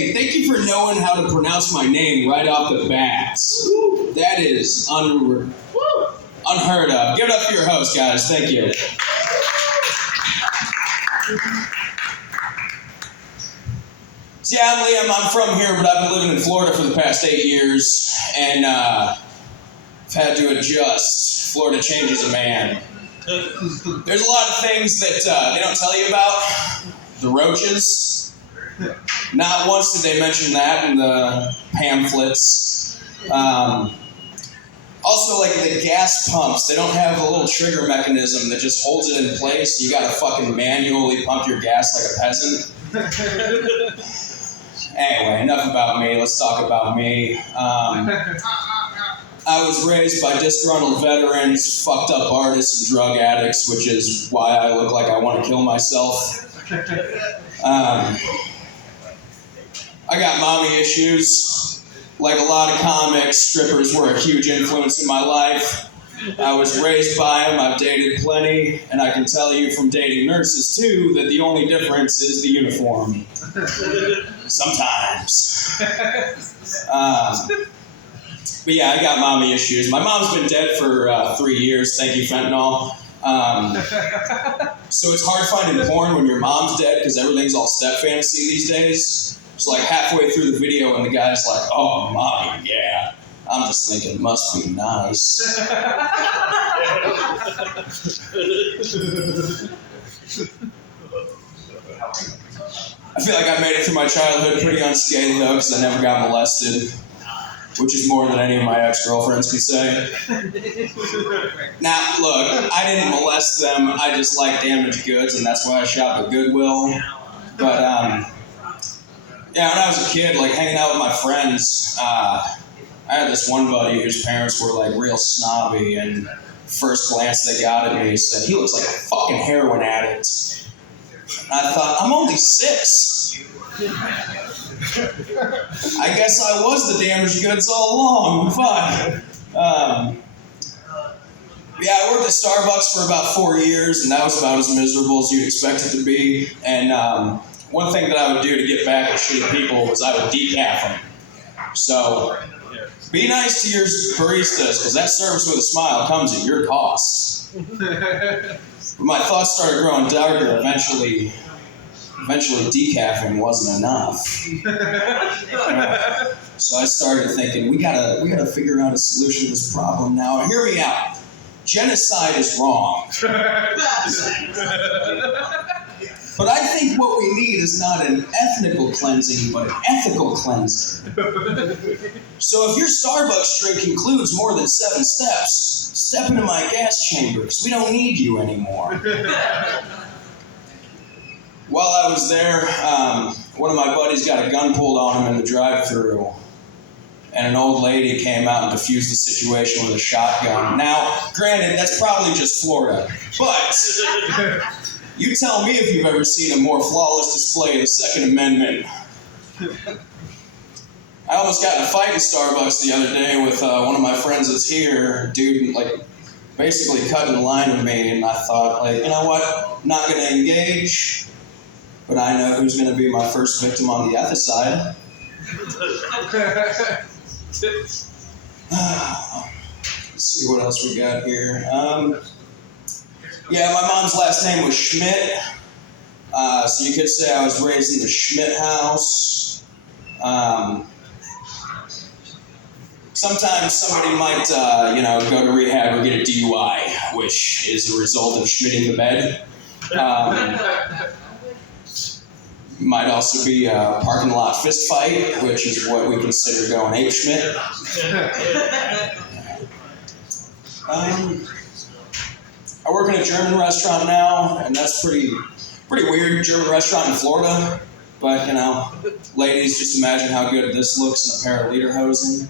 Hey, thank you for knowing how to pronounce my name right off the bat. That is unheard of. Give it up for your host, guys. Thank you. So yeah, I'm Liam. I'm from here, but I've been living in Florida for the past 8 years, and I've had to adjust. Florida changes a man. There's a lot of things that they don't tell you about. The roaches. Not once did they mention that in the pamphlets. Also, like the gas pumps, they don't have a little trigger mechanism that just holds it in place. You gotta fucking manually pump your gas like a peasant. Anyway, enough about me. Let's talk about me. I was raised by disgruntled veterans, fucked up artists, and drug addicts, which is why I look like I want to kill myself. I got mommy issues. Like a lot of comics, strippers were a huge influence in my life. I was raised by them, I've dated plenty, and I can tell you from dating nurses too that the only difference is the uniform. Sometimes. But yeah, I got mommy issues. My mom's been dead for 3 years, thank you, fentanyl. So it's hard finding porn when your mom's dead because everything's all step fantasy these days. It's like halfway through the video and the guy's like, oh, mommy, yeah. I'm just thinking, must be nice. I feel like I made it through my childhood pretty unscathed though because I never got molested. Which is more than any of my ex-girlfriends can say. Now, look, I didn't molest them. I just like damaged goods, and that's why I shop at Goodwill. But, yeah, when I was a kid, like, hanging out with my friends, I had this one buddy whose parents were, like, real snobby, and first glance they got at me said, he looks like a fucking heroin addict. And I thought, I'm only 6. I guess I was the damaged goods all along. Fine. Yeah, I worked at Starbucks for about 4 years, and that was about as miserable as you'd expect it to be. And one thing that I would do to get back at shitty people was I would decaf them. So, be nice to your baristas, because that service with a smile comes at your cost. But my thoughts started growing darker. Eventually decaffing wasn't enough. So I started thinking, we gotta figure out a solution to this problem now. And hear me out. Genocide is wrong. But I think what we need is not an ethnical cleansing, but an ethical cleansing. So if your Starbucks drink includes more than 7 steps, step into my gas chamber, because we don't need you anymore. While I was there, one of my buddies got a gun pulled on him in the drive-thru, and an old lady came out and defused the situation with a shotgun. Now, granted, that's probably just Florida, but you tell me if you've ever seen a more flawless display of the Second Amendment. I almost got in a fight in Starbucks the other day with one of my friends that's here, dude, like, basically cutting the line with me, and I thought, like, you know what, not going to engage. But I know who's going to be my first victim on the other side. Let's see what else we got here. Yeah, my mom's last name was Schmidt. So you could say I was raised in the Schmidt house. Sometimes somebody might, go to rehab or get a DUI, which is a result of schmitting the bed. Might also be a parking lot fist fight, which is what we consider going ape Schmidt. I work in a German restaurant now, and that's pretty weird, German restaurant in Florida. But, ladies, just imagine how good this looks in a pair of lederhosen.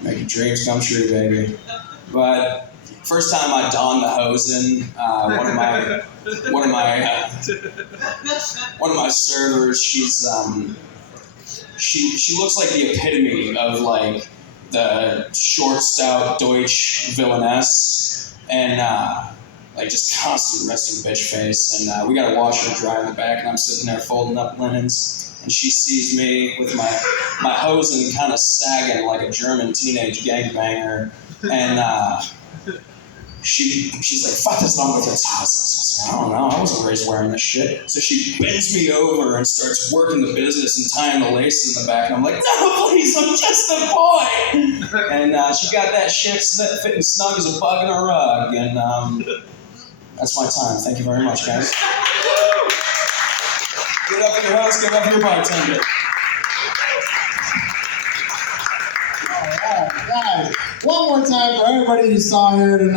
Making dreams come true, baby. But first time I donned the hosen, one of my servers, she looks like the epitome of like the short, stout Deutsch villainess, and like just constant resting bitch face. And we got a washer and dryer in the back, and I'm sitting there folding up linens. And she sees me with my hosen kind of sagging like a German teenage gangbanger. And she's like, fuck this long with your house. I don't know, I wasn't raised wearing this shit. So she bends me over and starts working the business and tying the laces in the back. And I'm like, no, please, I'm just a boy. And she got that shit fitting snug as a bug in a rug. And that's my time. Thank you very much, guys. Give it up for your host, give it up for your bartender. All right, guys. One more time for everybody you saw here tonight.